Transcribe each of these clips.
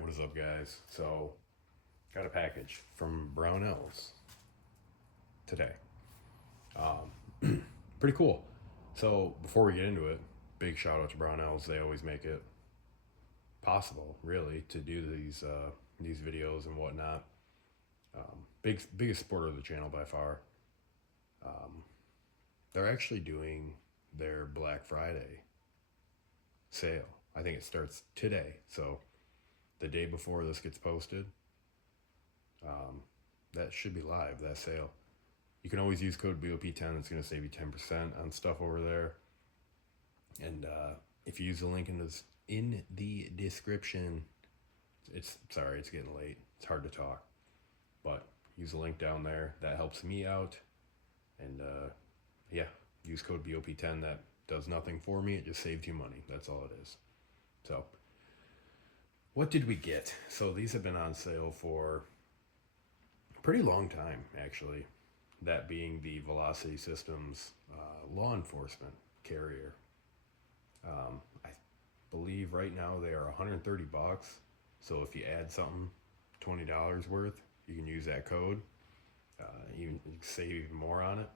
Alright, what is up, guys? So, got a package from Brownells today. Pretty cool. So, before we get into it, big shout out to Brownells. They always make it possible, really, to do these videos and whatnot. Biggest supporter of the channel by far. They're actually doing their Black Friday sale. I think it starts today. So, the day before this gets posted, that should be live, that sale. You can always use code BOP10. It's going to save you 10% on stuff over there. And if you use the link in the description, it's getting late. It's hard to talk. But use the link down there. That helps me out. And yeah, use code BOP10. That does nothing for me. It just saves you money. That's all it is. So, what did we get? So these have been on sale for a pretty long time, actually. That being the Velocity Systems law enforcement carrier. I believe right now they are $130. So if you add something, $20 worth, you can use that code. You can save even more on it.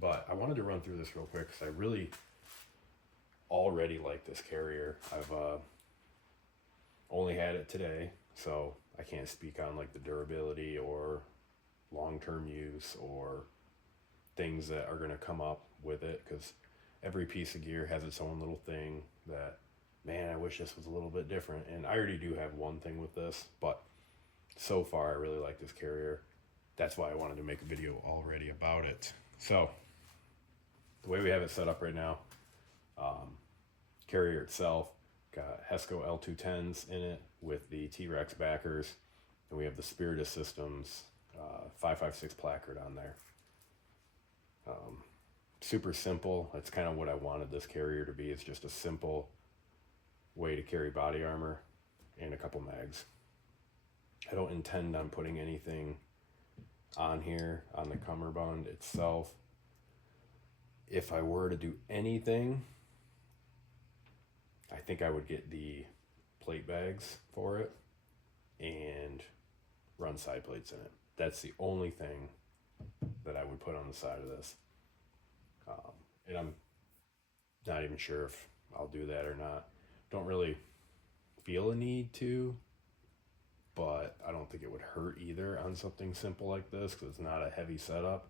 But I wanted to run through this real quick because I really already like this carrier. I've only had it today, so I can't speak on like the durability or long-term use or things that are going to come up with it, because every piece of gear has its own little thing that, man, I wish this was a little bit different. And I already do have one thing with this, but so far I really like this carrier. That's why I wanted to make a video already about it. So the way we have it set up right now, carrier itself got Hesco L210s in it with the T-Rex backers, and we have the Spiritus Systems 556 placard on there. Super simple. That's kind of what I wanted this carrier to be. It's just a simple way to carry body armor and a couple mags. I don't intend on putting anything on here on the cummerbund itself. If I were to do anything, I think I would get the plate bags for it and run side plates in it. That's the only thing that I would put on the side of this. And I'm not even sure if I'll do that or not. Don't really feel a need to, but I don't think it would hurt either on something simple like this because it's not a heavy setup.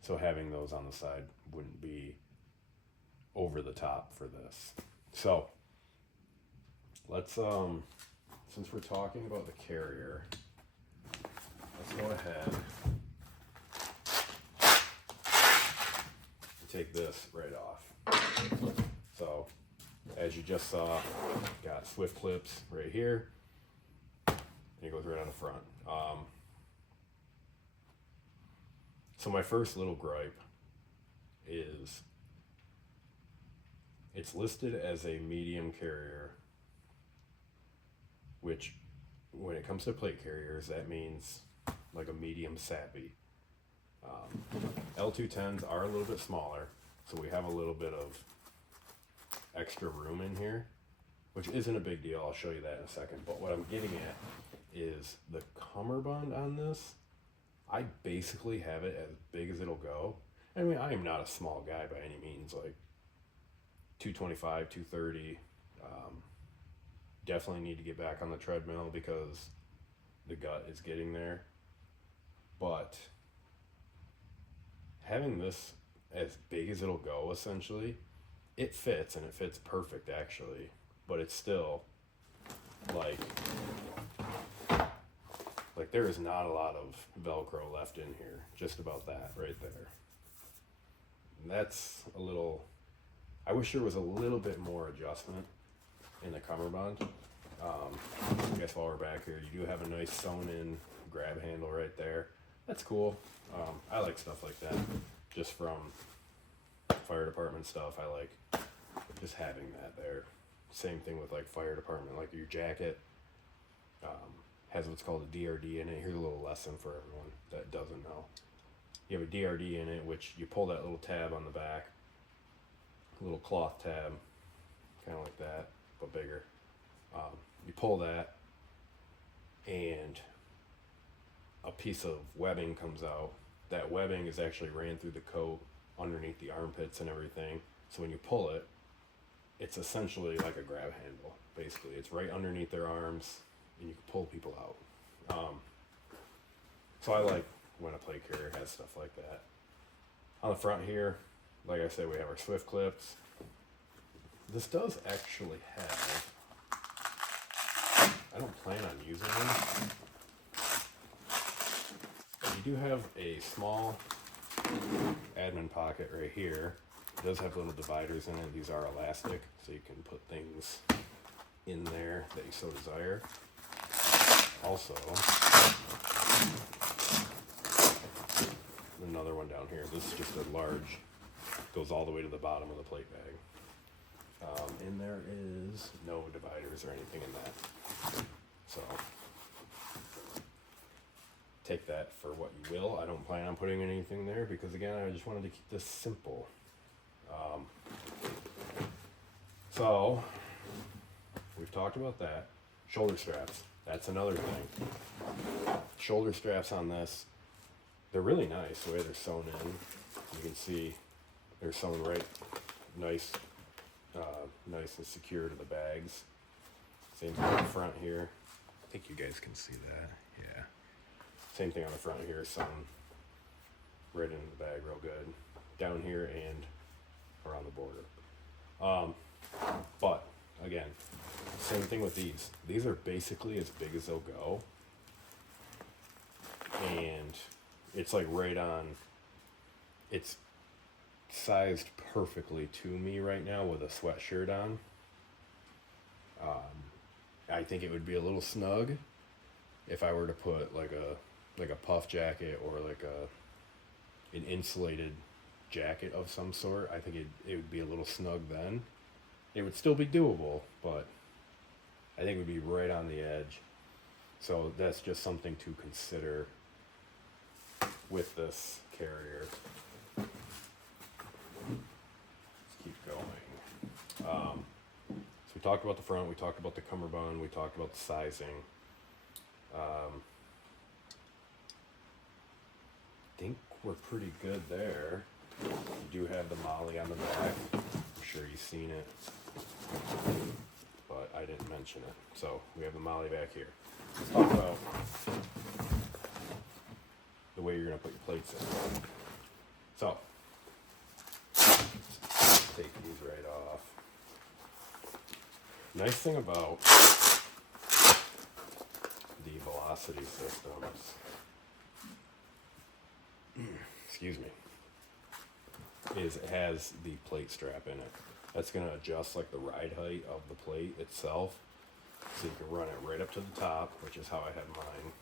So having those on the side wouldn't be over the top for this. So let's, since we're talking about the carrier, let's go ahead and take this right off. So as you just saw, got swift clips right here, and it goes right on the front. So my first little gripe is it's listed as a medium carrier, which when it comes to plate carriers, that means like a medium sappy. L210s are a little bit smaller, so we have a little bit of extra room in here, which isn't a big deal. I'll show you that in a second. But what I'm getting at is the cummerbund on this. I basically have it as big as it'll go. I mean, I am not a small guy by any means, like 225, 230. Definitely need to get back on the treadmill because the gut is getting there. But having this as big as it'll go, essentially, it fits, and it fits perfect actually, but it's still like there is not a lot of Velcro left in here. Just about that right there. And that's a little, I wish there was a little bit more adjustment in the cummerbund. I guess while we're back here, you do have a nice sewn in grab handle right there. That's cool. I like stuff like that. Just from fire department stuff, I like just having that there. Same thing with like fire department, like your jacket has what's called a DRD in it. Here's a little lesson for everyone that doesn't know. You have a DRD in it, which you pull that little tab on the back, a little cloth tab, kind of like that, but bigger. You pull that, and a piece of webbing comes out. That webbing is actually ran through the coat underneath the armpits and everything. So when you pull it, it's essentially like a grab handle. Basically, it's right underneath their arms, and you can pull people out. So I like when a plate carrier has stuff like that. On the front here, like I said, we have our Swift clips. This does actually have, I don't plan on using them, but you do have a small admin pocket right here. It does have little dividers in it. These are elastic, so you can put things in there that you so desire. Also, another one down here. This is just a large, goes all the way to the bottom of the plate bag. And there is no dividers or anything in that. So take that for what you will. I don't plan on putting anything there because, again, I just wanted to keep this simple. So we've talked about that. Shoulder straps. That's another thing. Shoulder straps on this, they're really nice the way they're sewn in. You can see they're sewn right nice and secure to the bags. Same thing on the front here. I think you guys can see that. Yeah. Same thing on the front here, sewn right into the bag real good. Down here and around the border. But again, same thing with these. These are basically as big as they'll go. And it's like right on, it's sized perfectly to me right now with a sweatshirt on. I think it would be a little snug if I were to put like a puff jacket or like an insulated jacket of some sort. I think it would be a little snug then. It would still be doable, but I think it would be right on the edge. So that's just something to consider with this carrier. Let's keep going. So we talked about the front, we talked about the cummerbund, we talked about the sizing. I think we're pretty good there. You do have the molly on the back. I'm sure you've seen it, but I didn't mention it. So we have the molly back here. Let's talk about the way you're going to put your plates in. So, take these right off. Nice thing about the velocity systems, excuse me, is it has the plate strap in it. That's going to adjust like the ride height of the plate itself, so you can run it right up to the top, which is how I have mine.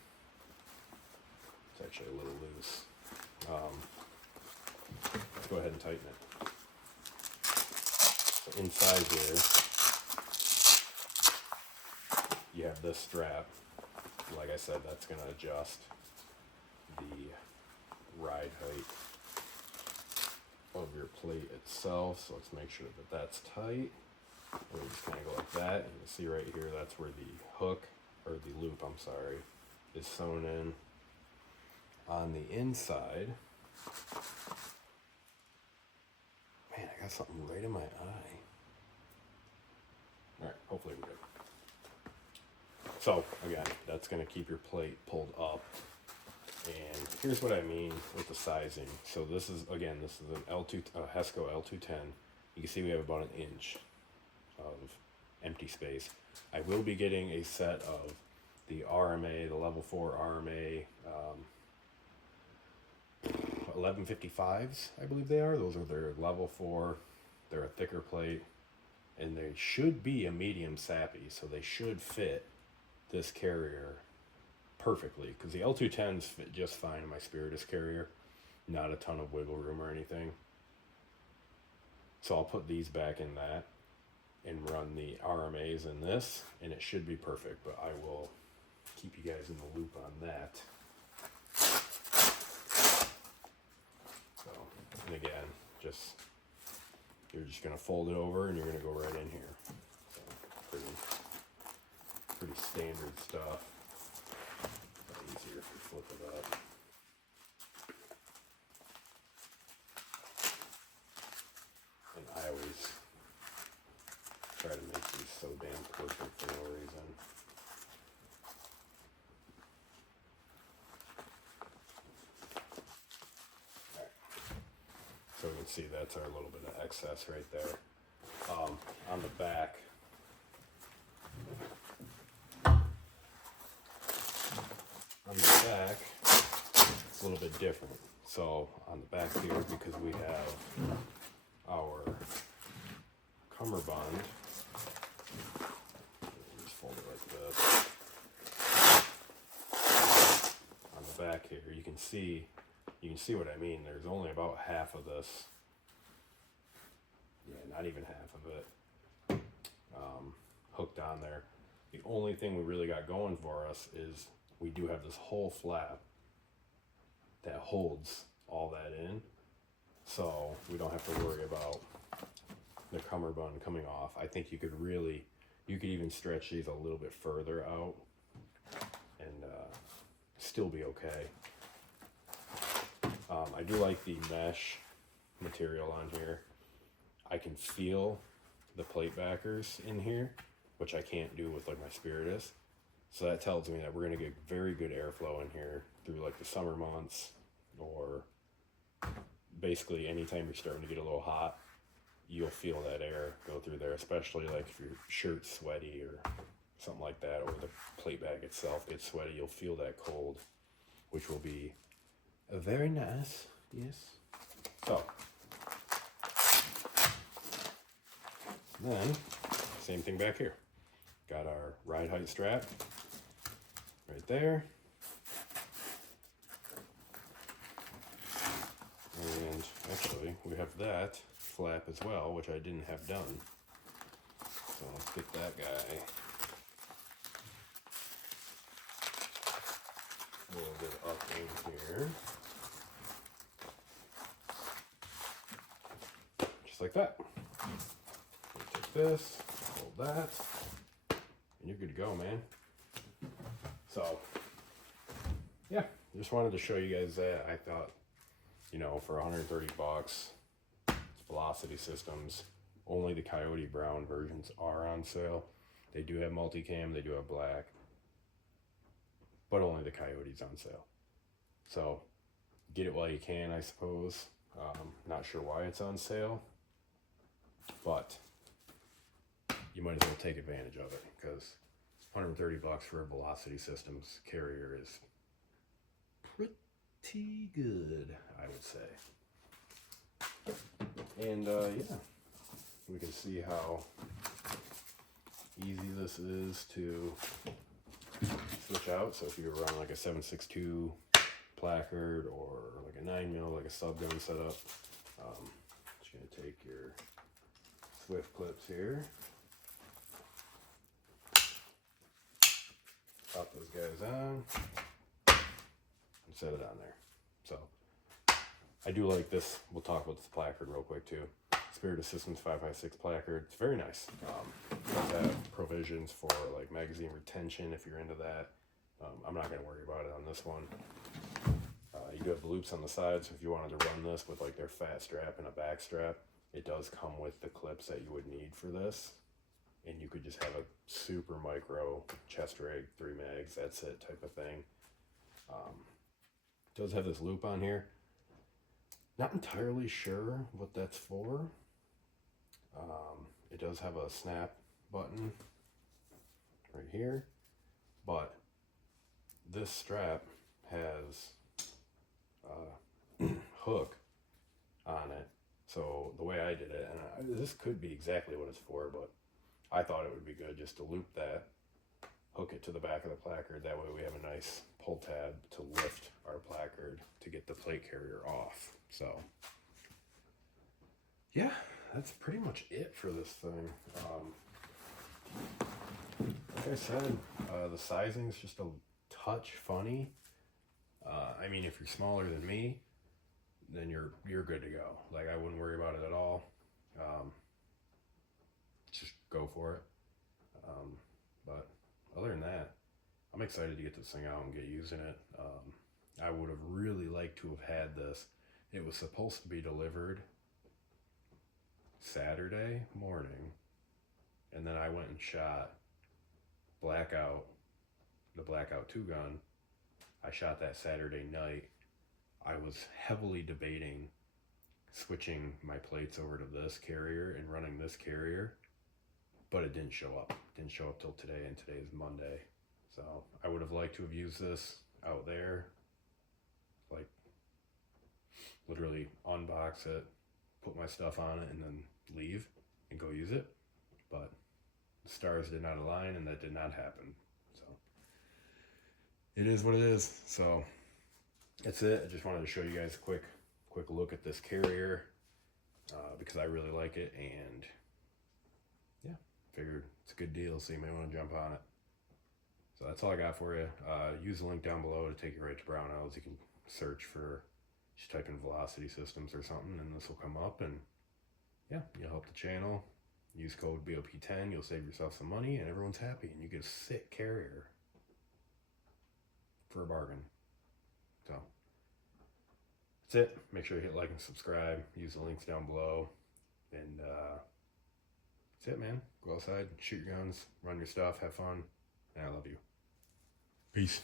It's actually a little loose. Let's go ahead and tighten it. So inside here, you have this strap. Like I said, that's going to adjust the ride height of your plate itself. So let's make sure that that's tight. And we just kind of go like that. And you see right here, that's where the hook, or the loop, I'm sorry, is sewn in. On the inside, man, I got something right in my eye. All right, hopefully we're good. So again, that's going to keep your plate pulled up. And here's what I mean with the sizing. So this is, again, this is an L2 Hesco L210. You can see we have about an inch of empty space. I will be getting a set of the RMA, the level 4 RMA 1155s, I believe they are. Those are their level 4. They're a thicker plate, and they should be a medium sappy, so they should fit this carrier perfectly, because the L210s fit just fine in my Spiritus carrier. Not a ton of wiggle room or anything. So I'll put these back in that and run the RMAs in this, and it should be perfect, but I will keep you guys in the loop on that. So, and again, you're just going to fold it over and you're going to go right in here. So, pretty standard stuff. Easier if you flip it up. And I always try to make these so damn perfect for no reason. Alright. So you can see that's our little bit of excess right there. On the back, it's a little bit different. So on the back here, because we have our cummerbund, just fold it like this. On the back here, you can see what I mean. There's only about half of this. Yeah, not even half of it hooked on there. The only thing we really got going for us is we do have this whole flap that holds all that in, so we don't have to worry about the cummerbund coming off. I think you could even stretch these a little bit further out and still be okay. I do like the mesh material on here. I can feel the plate backers in here, which I can't do with like my Spiritus. So that tells me that we're going to get very good airflow in here through like the summer months, or basically anytime you're starting to get a little hot, you'll feel that air go through there, especially like if your shirt's sweaty or something like that, or the plate bag itself gets sweaty, you'll feel that cold, which will be very nice. Yes. So then, same thing back here. Got our ride height strap right there. And actually, we have that flap as well, which I didn't have done. So let's get that guy a little bit up in here. Just like that. Take this, hold that, and you're good to go, man. So, yeah, just wanted to show you guys that. I thought, you know, for 130 bucks, Velocity Systems, only the Coyote Brown versions are on sale. They do have multicam, they do have black, but only the Coyote's on sale. So, get it while you can, I suppose. Not sure why it's on sale, but you might as well take advantage of it, because 130 bucks for a Velocity Systems carrier is pretty good, I would say. And yeah, we can see how easy this is to switch out. So if you run like a 7.62 placard or like a 9mm, like a sub gun setup, just gonna take your Swift clips here, pop those guys on, and set it on there. So I do like this. We'll talk about this placard real quick too. Spirit Systems 5.56 placard. It's very nice. Does have provisions for like magazine retention if you're into that. I'm not going to worry about it on this one. You do have loops on the sides, so if you wanted to run this with like their fat strap and a back strap, it does come with the clips that you would need for this. And you could just have a super micro chest rig, 3 mags, that's it type of thing. It does have this loop on here. Not entirely sure what that's for. It does have a snap button right here, but this strap has a hook on it. So the way I did it, and this could be exactly what it's for, but I thought it would be good just to loop that, hook it to the back of the placard. That way we have a nice pull tab to lift our placard to get the plate carrier off. So yeah, that's pretty much it for this thing. Like I said, the sizing's just a touch funny. I mean, if you're smaller than me, then you're good to go. Like, I wouldn't worry about it at all. Just go for it. But other than that, excited to get this thing out and get using it. I would have really liked to have had this. It was supposed to be delivered Saturday morning, and then I went and shot Blackout, the Blackout 2 gun. I shot that Saturday night. I was heavily debating switching my plates over to this carrier and running this carrier, but it didn't show up. It didn't show up till today, and today is Monday. So I would have liked to have used this out there, like literally unbox it, put my stuff on it, and then leave and go use it. But the stars did not align, and that did not happen. So it is what it is. So that's it. I just wanted to show you guys a quick look at this carrier because I really like it, and yeah, figured it's a good deal, so you may want to jump on it. So that's all I got for you. Use the link down below to take you right to Brownells. You can search for, just type in Velocity Systems or something, and this will come up, and yeah, you'll help the channel. Use code BOP10, you'll save yourself some money, and everyone's happy, and you get a sick carrier for a bargain. So that's it. Make sure you hit like and subscribe. Use the links down below, and that's it, man. Go outside, shoot your guns, run your stuff, have fun, and I love you. Peace.